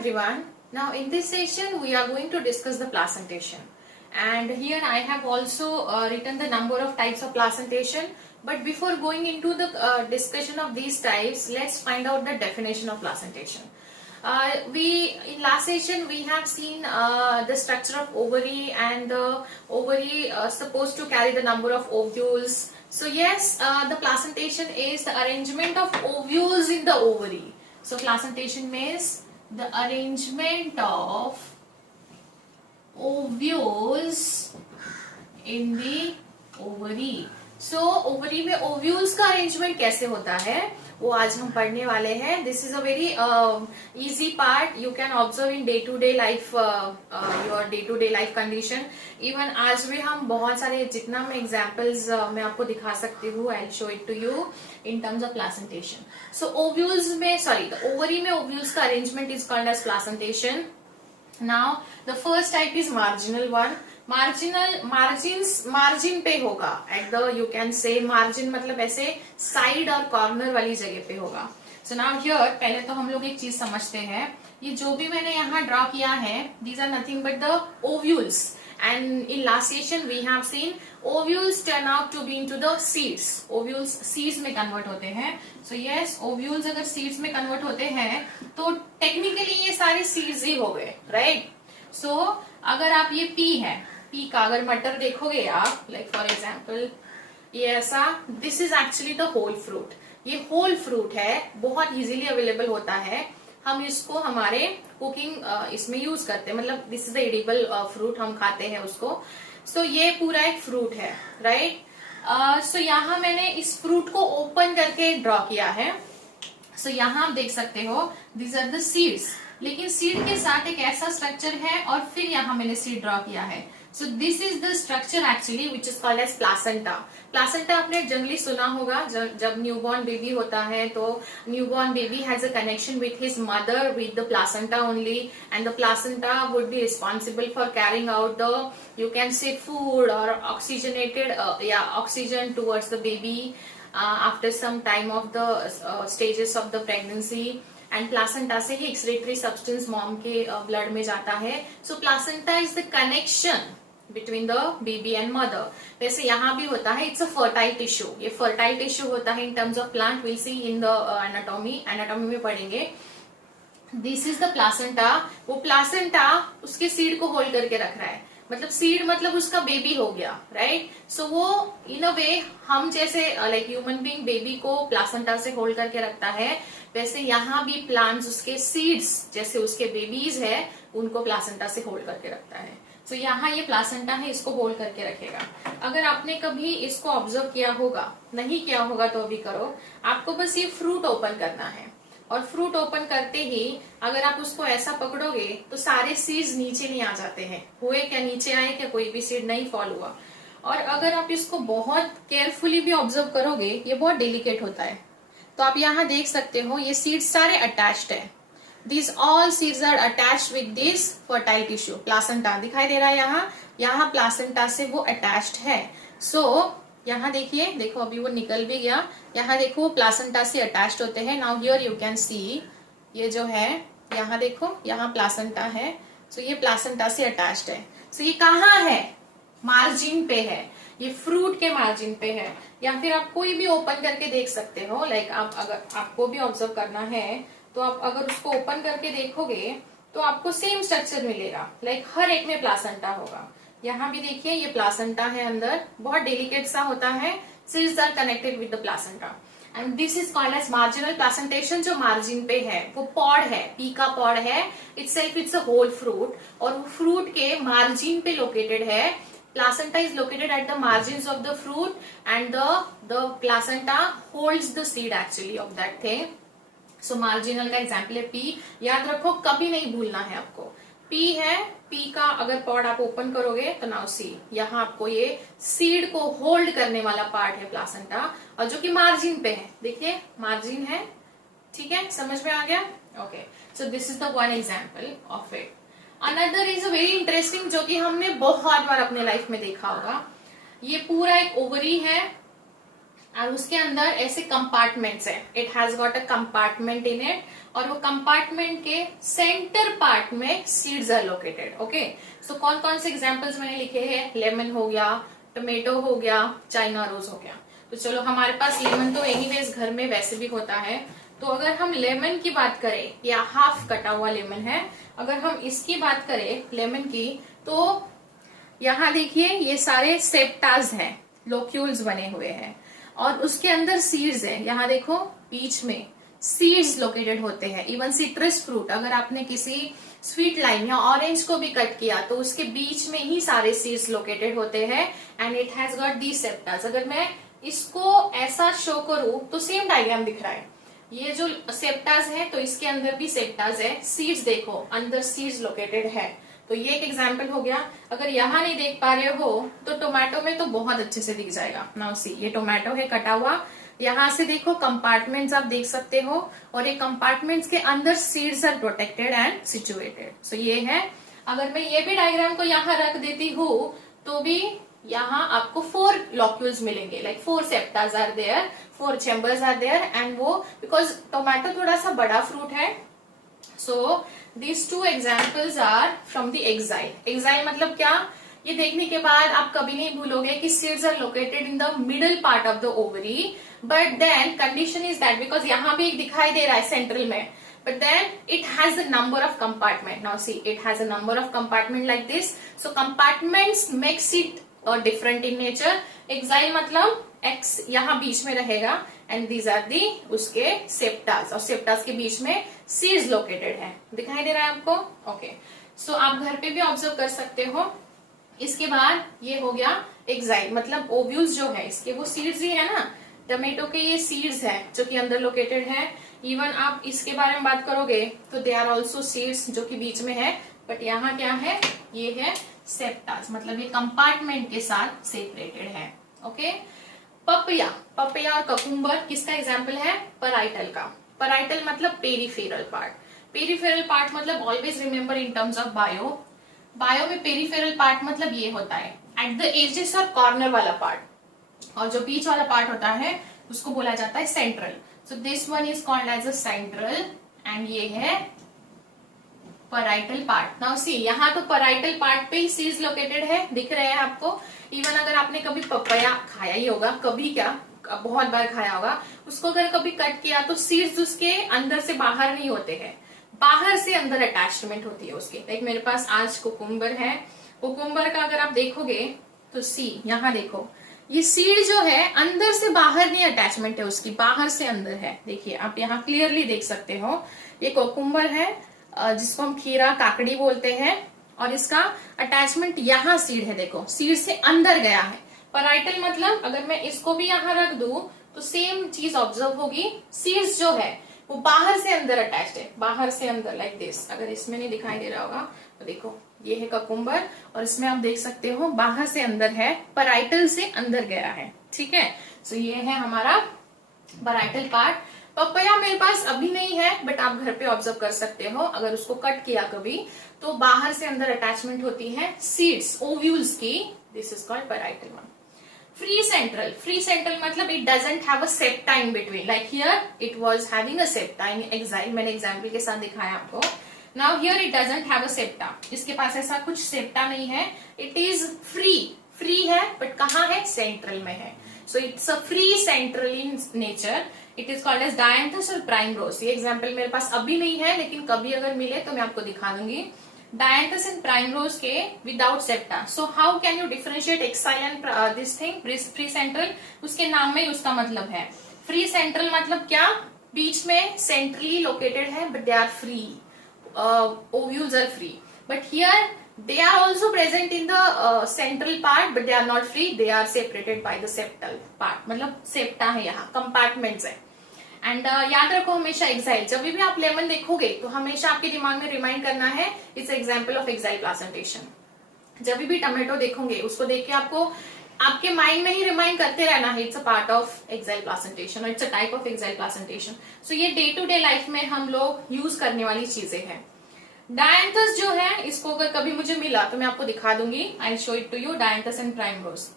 everyone. Now in this session we are going to discuss the placentation, and here I have also written the number of types of placentation. But before going into the discussion of these types, let's find out the definition of placentation. We in last session we have seen the structure of ovary, and the ovary supposed to carry the number of ovules. So yes, the placentation is the arrangement of ovules in the ovary. So placentation means the arrangement of ovules in the ovary. So ovary में ovules का arrangement कैसे होता है वो आज हम पढ़ने वाले हैं. This is a very easy part. You can observe in day to day life, your day to day life condition. Even आज भी हम बहुत सारे जितना मैं एग्जाम्पल्स मैं आपको दिखा सकती हूँ, I will show it to you in terms of placentation. So ovules में ओवरी में ओव्यूल्स का arrangement is called as placentation. Now the first type is marginal one. Margin पे होगा at the, you can say margin मतलब ऐसे side और corner वाली जगह पे होगा. सो नाउ हियर पहले तो हम लोग एक चीज समझते हैं. ये जो भी मैंने यहाँ ड्रॉ किया है, these are nothing but the ovules. And in last session we have seen ovules turn out to be into the seeds. Ovules seeds में कन्वर्ट होते हैं. सो यस, ओव्यूल्स अगर सीड्स में कन्वर्ट होते हैं तो टेक्निकली ये सारे सीड्स ही हो गए, राइट. सो अगर आप ये पी है, पी का अगर मटर देखोगे आप, लाइक फॉर एग्जाम्पल ये ऐसा, this is actually the whole fruit. ये होल फ्रूट है, बहुत इजीली अवेलेबल होता है. हम इसको हमारे कुकिंग इसमें यूज करते हैं, मतलब this is the edible fruit, हम खाते हैं उसको. सो ये पूरा एक फ्रूट है, राइट. सो यहाँ मैंने इस फ्रूट को ओपन करके ड्रॉ किया है. सो यहाँ आप देख सकते हो दीज आर द सीड्स. लेकिन सीड के साथ एक ऐसा स्ट्रक्चर है और फिर यहाँ मैंने सीड ड्रॉ किया है. So this is the structure actually which is called as placenta. Placenta आपने जनरली सुना होगा. जब न्यूबॉर्न बेबी होता है तो newborn baby has a connection with his mother with the placenta only, and the placenta would be responsible for carrying out the, you can say, food or oxygenated oxygen towards the baby after some time of the stages of the pregnancy. And placenta से ही excretory substance mom के blood में जाता है. So placenta is the connection between the baby and mother. वैसे यहाँ भी होता है, इट्स अ फर्टाइल टिश्यू. ये फर्टाइल टिश्यू होता है in terms of plant. Will see in the anatomy में पढ़ेंगे. This is the placenta. वो प्लासेंटा उसके सीड को होल्ड करके रख रहा है, मतलब सीड मतलब उसका बेबी हो गया, राइट. सो वो इन अ वे हम जैसे लाइक ह्यूमन बीइंग बेबी को प्लासेंटा से होल्ड करके रखता है, वैसे यहाँ भी प्लांट्स उसके सीड्स जैसे उसके बेबीज है उनको प्लासेंटा से होल्ड करके रखता है. सो यहाँ ये प्लासेंटा है, इसको होल्ड करके रखेगा. अगर आपने कभी इसको ऑब्जर्व किया होगा, नहीं किया होगा तो अभी करो. आपको बस ये फ्रूट ओपन करना है, और फ्रूट ओपन करते ही अगर आप उसको ऐसा पकड़ोगे तो सारे सीड्स नीचे नहीं आ जाते हैं. हुए क्या, नीचे आए क्या, कोई भी सीड नहीं फॉल हुआ. और अगर आप इसको बहुत केयरफुली भी ऑब्जर्व करोगे, ये बहुत डेलिकेट होता है. तो आप यहाँ देख सकते हो ये सीड्स सारे अटैच्ड है. This all seeds are attached with this fertile tissue. Placenta दिखाई दे रहा है यहाँ प्लासेंटा से वो अटैच्ड है. सो यहाँ देखिए, देखो अभी वो निकल भी गया. यहाँ देखो वो प्लासेंटा से अटैच्ड होते हैं. Now here you can see, ये जो है यहाँ देखो, यहाँ प्लासेंटा है. सो ये प्लासेंटा से अटैच्ड है. सो ये कहाँ है, मार्जिन पे है, ये फ्रूट के मार्जिन पे है. या फिर आप कोई भी ओपन करके देख सकते हो. लाइक आप अगर आपको भी ऑब्जर्व करना है तो आप अगर उसको ओपन करके देखोगे तो आपको सेम स्ट्रक्चर मिलेगा. लाइक हर एक में प्लासेंटा होगा. यहाँ भी देखिए ये प्लासेंटा है, अंदर बहुत डेलिकेट सा होता है. Seeds are connected with the placenta, and this is called as marginal placentation. जो मार्जिन पे है वो पॉड है, पी का पॉड है. Itself it's a whole fruit, और वो फ्रूट के मार्जिन पे लोकेटेड है. Placenta is located at the margins of the fruit, and the placenta holds the seed actually of that thing. So marginal का example है P. याद रखो, कभी नहीं भूलना है आपको. पी है, पी का अगर पॉड आप ओपन करोगे तो नाउ सी, यहाँ आपको ये सीड को होल्ड करने वाला पार्ट है प्लासेंटा, और जो कि मार्जिन पे है. देखिए मार्जिन है, ठीक है, समझ में आ गया. Okay, so this is the one example of it. Another is a very interesting, जो कि हमने बहुत बार अपने लाइफ में देखा होगा. ये पूरा एक ओवरी है, और उसके अंदर ऐसे कंपार्टमेंट्स है, it has got a compartment in it, और वो कंपार्टमेंट के सेंटर पार्ट में सीड्स आर लोकेटेड। ओके, सो कौन कौन से एग्जांपल्स मैंने लिखे हैं, लेमन हो गया, टोमेटो हो गया, चाइना रोज हो गया। तो चलो, हमारे पास लेमन तो एनीवेज घर में वैसे भी होता है, तो अगर हम लेमन की बात करें, या हाफ कटा हुआ लेमन है, अगर हम इसकी बात करें लेमन की, तो यहाँ देखिए ये सारे सेप्टाज हैं, लोक्यूल्स बने हुए हैं, और उसके अंदर सीड्स हैं। यहाँ देखो बीच में सीड्स लोकेटेड होते हैं। इवन सिट्रस फ्रूट, अगर आपने किसी स्वीट लाइम या ऑरेंज को भी कट किया तो उसके बीच में ही सारे सीड्स लोकेटेड होते हैं, and it has got the septa. अगर मैं इसको ऐसा शो करूं तो सेम डायग्राम दिख रहा है, ये जो सेप्टाज है तो इसके अंदर भी सेप्टाज है, सीड्स देखो अंदर सीड्स लोकेटेड है। तो ये एक एग्जाम्पल हो गया। अगर यहाँ नहीं देख पा रहे हो तो टोमेटो में तो बहुत अच्छे से दिख जाएगा। नाउ सी, ये टोमेटो है कटा हुआ, यहाँ से देखो कंपार्टमेंट्स आप देख सकते हो, और ये कंपार्टमेंट्स के अंदर seeds are protected and situated. So ये है। अगर मैं ये भी डायग्राम को यहाँ रख देती हूँ तो भी यहाँ आपको 4 लॉक्यूल्स मिलेंगे, लाइक 4 septa are there, 4 chambers are there, and वो बिकॉज टोमेटो थोड़ा सा बड़ा फ्रूट है। सो these 2 examples are from the exile. Exile मतलब क्या, ये देखने के बाद आप कभी नहीं भूलोगे कि seeds are located in the middle part of the ovary, but then condition is that because यहाँ भी एक दिखाई दे रहा है सेंट्रल में, but then it has a number of compartment. Now see, it has a number of compartment like this. So compartments makes it different in nature. Exile मतलब X यहाँ बीच में रहेगा, एंड दीज आर दी उसके सेप्टास, और सेप्टास के बीच में seeds located है। दिखाई दे रहा है आपको? ओके, सो आप घर पे भी ऑब्जर्व कर सकते हो। इसके बाद ये हो गया एक्साइल, मतलब ओव्यूल्स जो है इसके वो सीड्स ही है ना, टोमेटो के ये सीड्स है जो कि अंदर लोकेटेड है। इवन आप इसके बारे में बात करोगे तो दे आर ऑल्सो सीड्स जो कि बीच में है, बट यहाँ क्या है, ये है सेप्टास, मतलब ये कंपार्टमेंट के साथ सेपरेटेड है। ओके, पपया, पपया और ककुम्बर किसका एग्जाम्पल है, पराइटल का। पराइटल मतलब पेरीफेरल पार्ट, पेरीफेरल पार्ट मतलब always remember in terms of bio, bio में पेरीफेरल पार्ट मतलब ये होता है एट द एजेस और कॉर्नर वाला पार्ट, और जो बीच वाला पार्ट होता है उसको बोला जाता है central. So this one is called as a central, and ये है पराइटल पार्ट। नाउ सी, यहाँ तो पराइटल पार्ट पे ही सीड्स लोकेटेड है, दिख रहे हैं आपको। इवन अगर आपने कभी पपया खाया ही होगा, कभी क्या बहुत बार खाया होगा, उसको अगर कभी कट किया तो सीड्स उसके अंदर से बाहर नहीं होते हैं, बाहर से अंदर अटैचमेंट होती है उसकी। लाइक मेरे पास आज कुकुम्बर है, कुकुम्बर का अगर आप देखोगे तो सी, यहाँ देखो ये सीड जो है अंदर से बाहर नहीं अटैचमेंट है उसकी, बाहर से अंदर है। देखिए आप यहाँ क्लियरली देख सकते हो, ये कुकुम्बर है जिसको हम खीरा काकड़ी बोलते हैं, और इसका अटैचमेंट यहाँ सीड है, देखो सीड से अंदर गया है। पराइटल मतलब अगर मैं इसको भी यहाँ रख दूं तो सेम चीज ऑब्जर्व होगी, सीड्स जो है वो बाहर से अंदर अटैच्ड है, बाहर से अंदर, लाइक दिस। अगर इसमें नहीं दिखाई दे रहा होगा तो देखो ये है ककुम्बर, और इसमें आप देख सकते हो बाहर से अंदर है, पराइटल से अंदर गया है। ठीक है, सो ये है हमारा पराइटल पार्ट। पपया मेरे पास अभी नहीं है, बट आप घर पे ऑब्जर्व कर सकते हो, अगर उसको कट किया कभी तो बाहर से अंदर अटैचमेंट होती है सीड्स, ओव्यूल्स की। This is called parietal one. Free central, free central मतलब it doesn't have a septa in between, like here it was having a septa in axile, मैंने एग्जांपल के साथ दिखाया आपको। Now here it doesn't have a septa, इसके पास ऐसा कुछ सेप्टा नहीं है, इट इज फ्री, फ्री है बट कहाँ है, सेंट्रल में है। So it's a free central in nature, it is called as dianthus और प्राइमरोस। ये एग्जाम्पल मेरे पास अभी नहीं है, लेकिन कभी अगर मिले तो मैं आपको दिखा दूंगी। डायंथस एंड प्राइमरोस के without septa. So how can you differentiate axile and this thing, free central, उसके नाम में ही उसका मतलब है। फ्री सेंट्रल मतलब क्या, बीच में सेंट्रली लोकेटेड है but they are free, ovules are free, but here they are also present in the central part but they are not free, they are separated by the septal part, मतलब septa है, यहाँ compartments है। And याद रखो हमेशा exile, जब भी आप लेमन देखोगे तो हमेशा आपके दिमाग में रिमाइंड करना है it's example of axile placentation. जब भी टोमेटो देखोगे उसको देख के आपको आपके माइंड में ही रिमाइंड करते रहना है it's a part of axile placentation, और it's a type of axile placentation. So ये डे टू डे लाइफ में हम लोग यूज करने वाली चीजें हैं। डायंथस जो है, इसको अगर कभी मुझे मिला तो मैं आपको दिखा दूंगी, I show it to you, dianthus and primrose.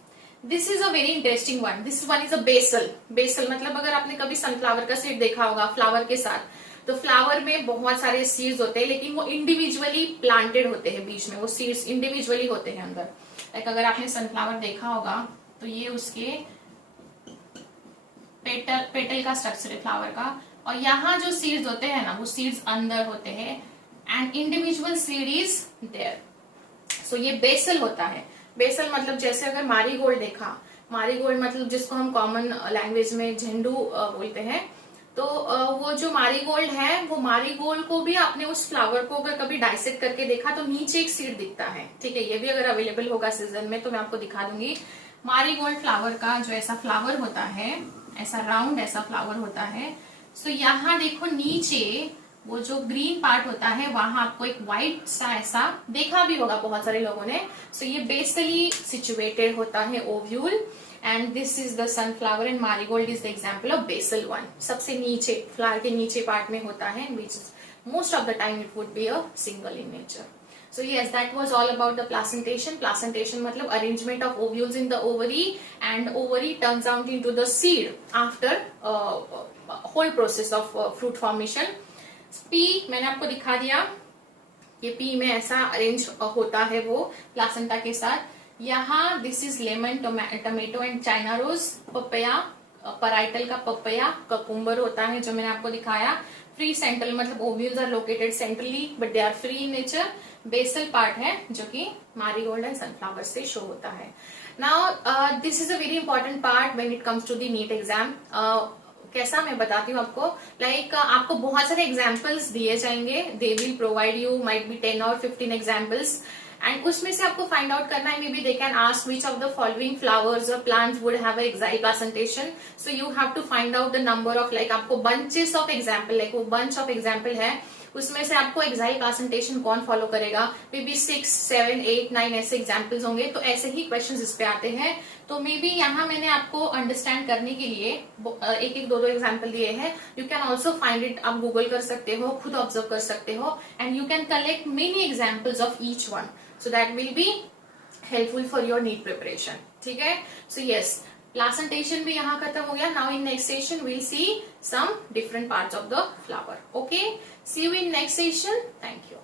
This is a very interesting one. This one is a basal. Basal मतलब अगर आपने कभी सनफ्लावर का सीड देखा होगा फ्लावर के साथ, तो फ्लावर में बहुत सारे सीड्स होते हैं, लेकिन वो इंडिविजुअली प्लांटेड होते हैं. बीच में वो सीड्स इंडिविजुअली होते हैं अंदर. लाइक अगर आपने सनफ्लावर देखा होगा तो ये उसके पेटल का स्ट्रक्चर है फ्लावर का, और यहाँ जो सीड्स होते हैं ना वो सीड्स अंदर होते हैं, and individual seed is there. So ये बेसल होता है. बेसल मतलब जैसे अगर मारीगोल्ड देखा, मारीगोल्ड मतलब जिसको हम कॉमन लैंग्वेज में झंडू बोलते हैं, तो वो जो मारीगोल्ड है, वो मारीगोल्ड को भी आपने उस फ्लावर को अगर कभी डाइसेक्ट करके देखा तो नीचे एक सीड दिखता है. ठीक है, ये भी अगर अवेलेबल होगा सीजन में तो मैं आपको दिखा दूंगी. मारीगोल्ड फ्लावर का जो ऐसा फ्लावर होता है, ऐसा राउंड ऐसा फ्लावर होता है. सो यहाँ देखो नीचे वो जो ग्रीन पार्ट होता है वहां आपको एक व्हाइट सा ऐसा देखा भी होगा बहुत सारे लोगों ने. सो ये बेसली सिचुएटेड होता है ovule, and this is the sunflower and marigold is the example of Basel one. सबसे नीचे फ्लावर के नीचे पार्ट में होता है, which most of the time it would be a single in nature. So yes, that was all about the placentation. Placentation मतलब arrangement of ovules in the ovary, and ovary turns out into the seed after whole process of fruit formation. P मैंने आपको दिखा दिया, ये P में ऐसा arrange होता है वो प्लासेंटा के साथ. यहाँ this is lemon, tomato and China rose. Papaya, parietal का पपया, ककुम्बर होता है जो मैंने आपको दिखाया. फ्री सेंट्रल मतलब ovules are located centrally but they are free in nature. Basal part है जो कि मारीगोल्ड एंड सनफ्लावर से शो होता है. Now this is a very important part when it comes to the NEET exam. कैसा मैं बताती हूँ आपको. लाइक आपको बहुत सारे एग्जाम्पल्स दिए जाएंगे. They will provide you might be 10 और 15 एग्जाम्पल्स, एंड उसमें से आपको फाइंड आउट करना है. Maybe they can ask which of the following flowers और plants would have axile placentation. So you have to find out the number of, like आपको bunches of example, like वो bunch of example है उसमें से आपको exile placentation कौन follow करेगा. May be 6, 7, 8, 9 ऐसे एग्जाम्पल्स होंगे. तो ऐसे ही क्वेश्चंस इस पे आते हैं. तो मे बी यहाँ मैंने आपको अंडरस्टैंड करने के लिए एक एक दो दो एग्जाम्पल दिए हैं. You can also find it. आप गूगल कर सकते हो, खुद ऑब्जर्व कर सकते हो, and you can collect many examples of each one. So that will be helpful for your NEET preparation. ठीक है. So yes, placentation भी यहाँ खत्म हो गया. Now in next session we'll see some different parts of the flower. Okay. See you in next session. Thank you.